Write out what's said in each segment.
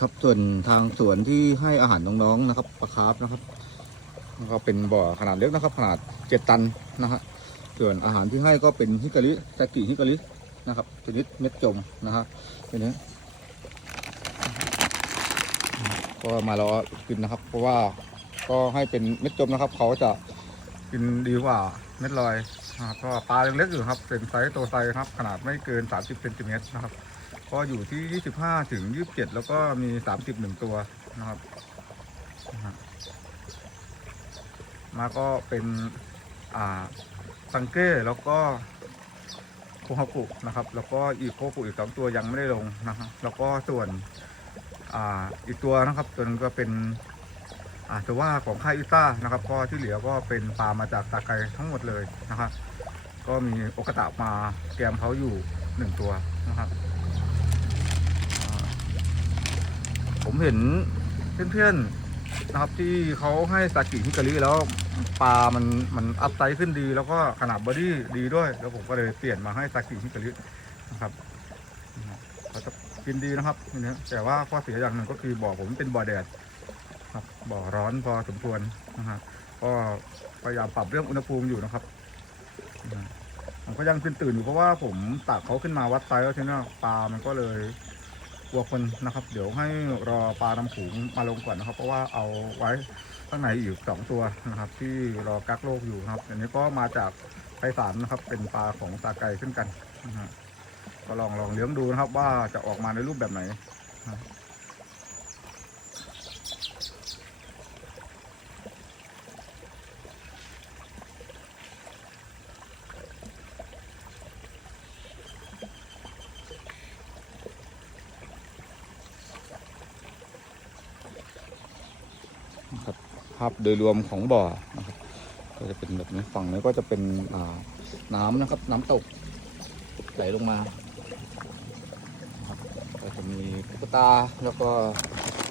ครับส่วนทางสวนที่ให้อาหารน้องๆนะครับปลาคาร์ฟนะครับก็เป็นบ่อขนาดเล็กนะครับ ขนาดเจ็ดตันนะฮะส่วนอาหารที่ให้ก็เป็นฮิการิซากิฮิการินะครับชนิดเม็ดจมนะฮะตัวนี้ก็มารอกินนะครับ เพราะว่าก็ให้เป็นเม็ดจมนะครับ เขาจะกินดีกว่าเม็ดลอยนะครับก็ปลาเล็กๆอยู่ครับเป็นไซส์ตัวไซส์ครับ ขนาดไม่เกิน 30เซนติเมตรนะครับ ก็อยู่ที่ 25 ถึง 27 แล้วก็มี 30หนึ่งตัวนะครับ มาก็เป็นอ่าซังเก้แล้วก็โคฮากุนะครับ แล้วก็อีกโคฮากุอีกสองตัวยังไม่ได้ลงนะฮะแล้วก็ส่วนอ่าอีกตัวนะครับ ตัวนึงก็เป็นอาจจะว่าของค่ายอิซ่านะครับก็ที่เหลือก็เป็นปลามาจากตาไกทั้งหมดเลยนะครับ ก็มีโอกาตะมาแกมเขาอยู่หนึ่งตัวนะครับ ผมเห็นเพื่อนๆนะครับที่เขาให้สากิฮิการิแล้วปลามันมันอัพไซด์ขึ้นดี แล้วก็ขนาดบอดี้ดีด้วย แล้วผมก็เลยเปลี่ยนมาให้สากิฮิการินะครับเขาจะกินดีนะครับทีนี้แต่ว่าข้อเสียอย่างหนึ่งก็คือบ่อผมเป็นบ่อแดดครับบ่อร้อนพอสมควรนะฮะก็พยายามปรับเรื่องอุณหภูมิอยู่นะครับผมก็ยังตื่นตื่นอยู่เพราะว่าผมตักเขาขึ้นมาวัดไซส์แล้วทีนี้ปลามันก็เลย กลัวคนนะครับ เดี๋ยวให้รอปลาน้ำผูงมาลงก่อนนะครับ เพราะว่าเอาไว้ข้างในอีกสองตัวนะครับ ที่รอกักโลกอยู่นะครับ อันนี้ก็มาจากไพศาลนะครับ เป็นปลาของตาไก่ขึ้นกันนะฮะก็ลองลองเลี้ยงดูนะครับว่าจะออกมาในรูปแบบไหน นะครับภาพโดยรวมของบ่อนะครับก็จะเป็นแบบนี้ฝั่งนี้ก็จะเป็นน้ำนะครับ น้ำตกไหลลงมาก็จะมีตุ๊กตาแล้วก็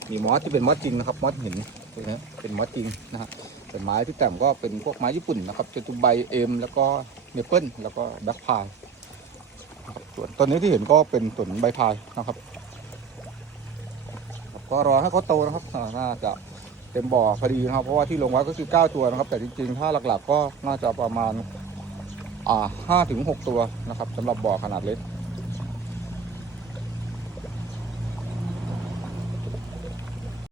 มีมอสที่เป็นมอสจริงนะครับมอสหินตัวนี้เป็นมอสจริงนะฮะเป็นไม้ที่แต่งก็เป็นพวกไม้ญี่ปุ่นนะครับเจตุใบเอ็มแล้วก็เมเปิลแล้วก็แบ็คพายส่วนต้นนี้ที่เห็นก็เป็นต้นใบพายนะครับ ก็รอให้เขาโตนะครับน่าจะ เต็มบ่อพอดีนะครับ เพราะว่าที่ลงไว้ก็คือ 9 ตัวนะครับ แต่จริงๆ ถ้าหลักๆ ก็น่าจะประมาณอ่า5ถึง6ตัวนะครับสำหรับบ่อขนาดเล็ก